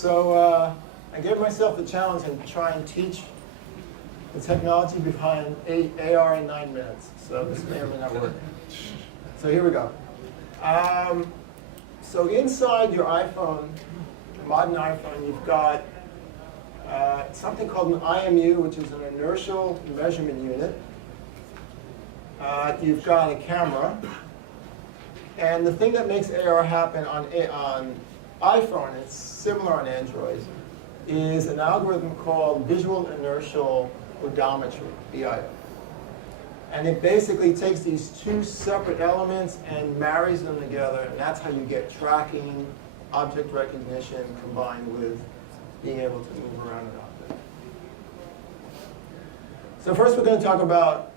So I gave myself the challenge and try and teach the technology behind AR in 9 minutes. So this may or may not work. So here we go. So inside your iPhone, modern iPhone, you've got something called an IMU, which is an inertial measurement unit. You've got a camera. And the thing that makes AR happen on iPhone, it's similar on Android, is an algorithm called visual inertial odometry, VIO. And it basically takes these two separate elements and marries them together, and that's how you get tracking, object recognition, combined with being able to move around an object. So first we're going to talk about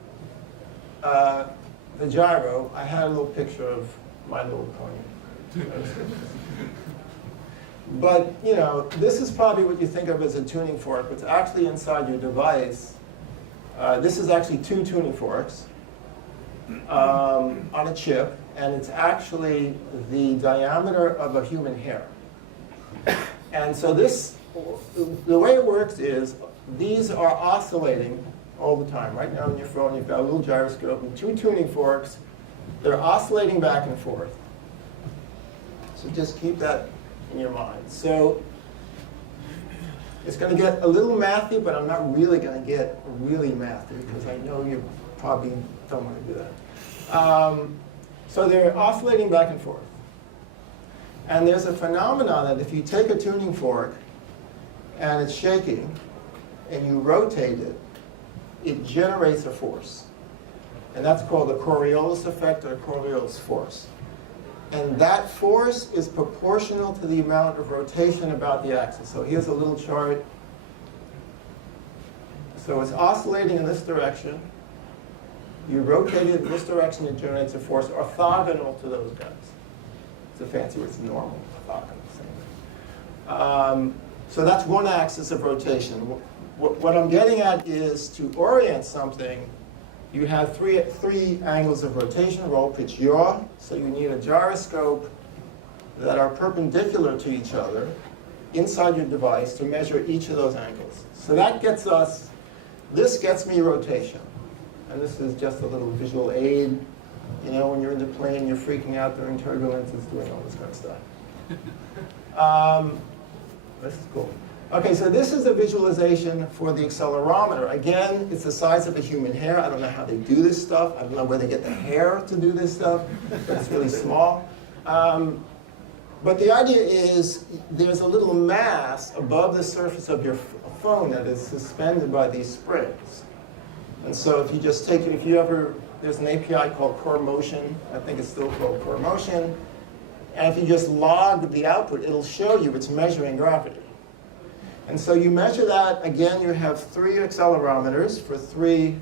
the gyro. I had a little picture of My Little Pony. But, you know, this is probably what you think of as a tuning fork. It's actually inside your device. This is actually 2 tuning forks on a chip, and it's actually the diameter of a human hair. And so this, the way it works is, these are oscillating all the time. Right now on your phone, you've got a little gyroscope and 2 tuning forks. They're oscillating back and forth. So just keep that in your mind. So it's going to get a little mathy, but I'm not really going to get really mathy because I know you probably don't want to do that. So they're oscillating back and forth. And there's a phenomenon that if you take a tuning fork and it's shaking and you rotate it, it generates a force. And that's called the Coriolis effect or Coriolis force. And that force is proportional to the amount of rotation about the axis. So here's a little chart. So it's oscillating in this direction. You rotate it in this direction, it generates a force orthogonal to those guys. It's a fancy word, it's normal, orthogonal. So that's one axis of rotation. What I'm getting at is to orient something, you have three angles of rotation, roll, pitch, yaw. So you need a gyroscope that are perpendicular to each other inside your device to measure each of those angles. So that gets us, this gets me rotation. And this is just a little visual aid. You know, when you're in the plane, you're freaking out during turbulence, it's doing all this kind of stuff. This is cool. Okay, so this is a visualization for the accelerometer. Again, it's the size of a human hair. I don't know how they do this stuff. I don't know where they get the hair to do this stuff, but it's really small. But the idea is there's a little mass above the surface of your phone that is suspended by these springs. And so if you just take it, there's an API called Core Motion. I think it's still called Core Motion. And if you just log the output, it'll show you it's measuring gravity. And so you measure that. Again, you have 3 accelerometers for 3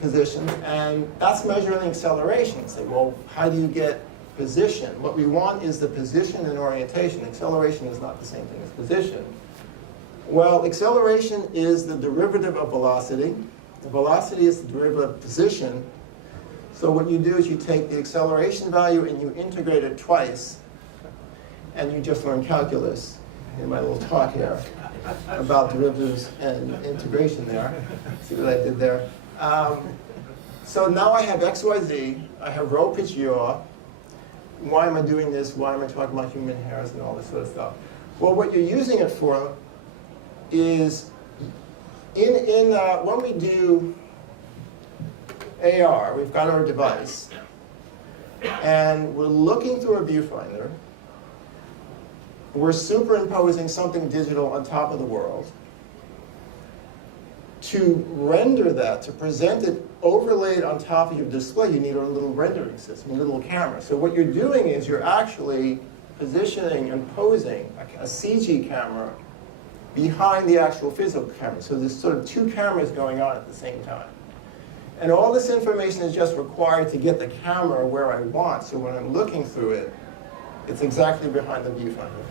positions. And that's measuring acceleration. You say, well, how do you get position? What we want is the position and orientation. Acceleration is not the same thing as position. Well, acceleration is the derivative of velocity. The velocity is the derivative of position. So what you do is you take the acceleration value and you integrate it twice. And you just learn calculus in my little talk here about derivatives and integration there. See what I did there? So now I have x, y, z. I have roll, pitch, yaw. Why am I doing this? Why am I talking about human hairs and all this sort of stuff? Well, what you're using it for is when we do AR, we've got our device, and we're looking through a viewfinder. We're superimposing something digital on top of the world. To render that, to present it overlaid on top of your display, you need a little rendering system, a little camera. So what you're doing is you're actually positioning and posing a CG camera behind the actual physical camera. So there's sort of 2 cameras going on at the same time. And all this information is just required to get the camera where I want. So when I'm looking through it, it's exactly behind the viewfinder.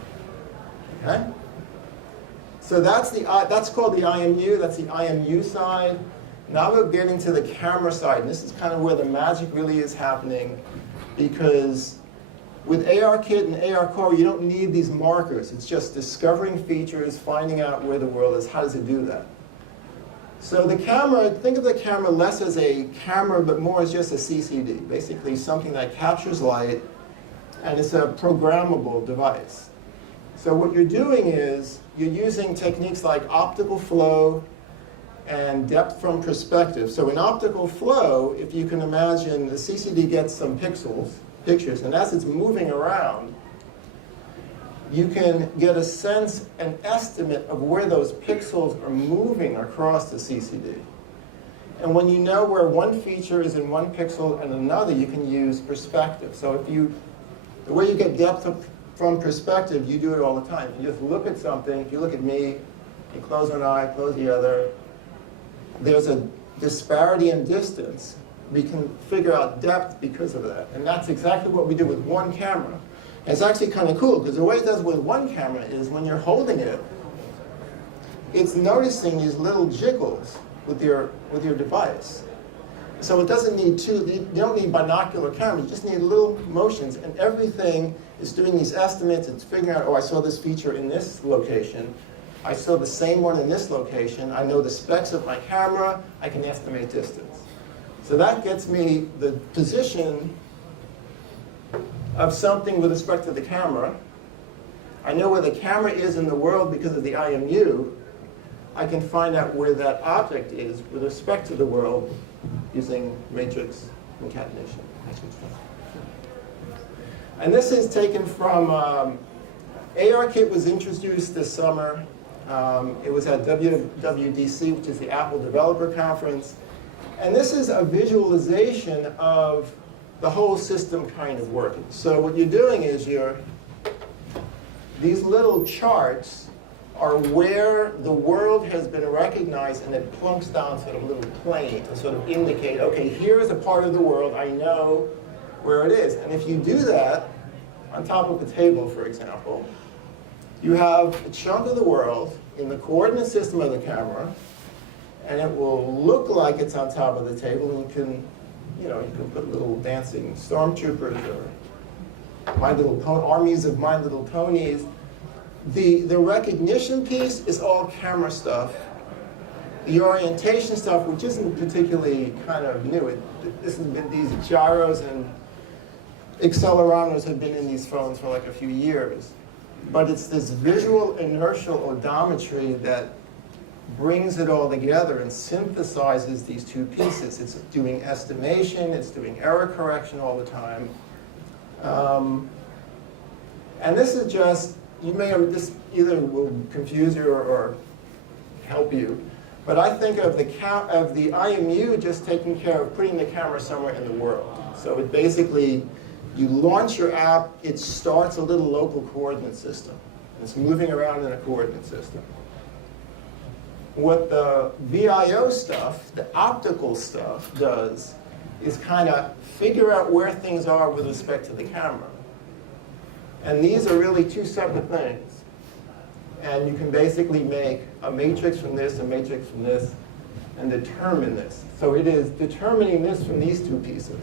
Okay? So that's called the IMU. That's the IMU side. Now we're getting to the camera side. And this is kind of where the magic really is happening, because With ARKit and ARCore, you don't need these markers. It's just discovering features, finding out where the world is. How does it do that? So the camera, think of the camera less as a camera, but more as just a CCD, basically something that captures light, and it's a programmable device. So what you're doing is you're using techniques like optical flow and depth from perspective. So in optical flow, if you can imagine, the CCD gets some pictures, and as it's moving around, you can get a sense, an estimate of where those pixels are moving across the CCD. And when you know where one feature is in one pixel and another, you can use perspective. So the way you get depth from perspective, you do it all the time. You just look at something. If you look at me, you close one eye, close the other. There's a disparity in distance. We can figure out depth because of that. And that's exactly what we do with one camera. And it's actually kind of cool, because the way it does with one camera is when you're holding it, it's noticing these little jiggles with your device. So it doesn't need you don't need binocular cameras, you just need little motions, and everything is doing these estimates. It's figuring out, oh, I saw this feature in this location. I saw the same one in this location. I know the specs of my camera. I can estimate distance. So that gets me the position of something with respect to the camera. I know where the camera is in the world because of the IMU. I can find out where that object is with respect to the world using matrix concatenation. And this is taken from, ARKit was introduced this summer. It was at WWDC, which is the Apple Developer Conference. And this is a visualization of the whole system kind of working. So what you're doing is these little charts are where the world has been recognized, and it plunks down sort of a little plane to sort of indicate, okay, here's a part of the world, I know where it is. And if you do that on top of a table, for example, you have a chunk of the world in the coordinate system of the camera, and it will look like it's on top of the table, and you can put little dancing stormtroopers or armies of My Little Ponies. The recognition piece is all camera stuff. The orientation stuff, which isn't particularly kind of new, this has been, these gyros and accelerometers have been in these phones for like a few years. But it's this visual inertial odometry that brings it all together and synthesizes these two pieces. It's doing estimation, it's doing error correction all the time. And this is just, this either will confuse you or help you, but I think of the IMU just taking care of putting the camera somewhere in the world. So it basically, you launch your app, it starts a little local coordinate system. It's moving around in a coordinate system. What the VIO stuff, the optical stuff, does is kind of figure out where things are with respect to the camera. And these are really two separate things. And you can basically make a matrix from this, a matrix from this, and determine this. So it is determining this from these two pieces.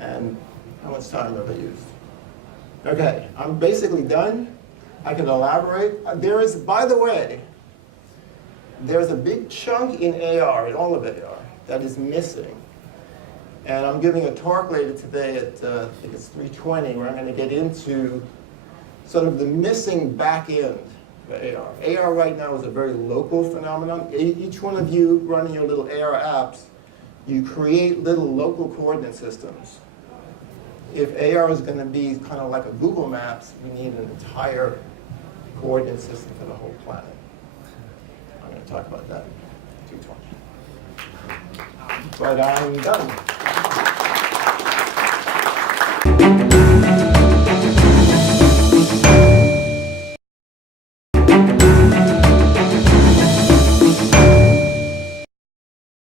And how much time have I used? Okay, I'm basically done. I can elaborate. There is, by the way, there's a big chunk in AR, in all of AR, that is missing. And I'm giving a talk later today at, I think it's 3:20, where I'm going to get into sort of the missing back end for AR. AR right now is a very local phenomenon. Each one of you running your little AR apps, you create little local coordinate systems. If AR is going to be kind of like a Google Maps, we need an entire coordinate system for the whole planet. I'm going to talk about that in 2:20. But I'm done.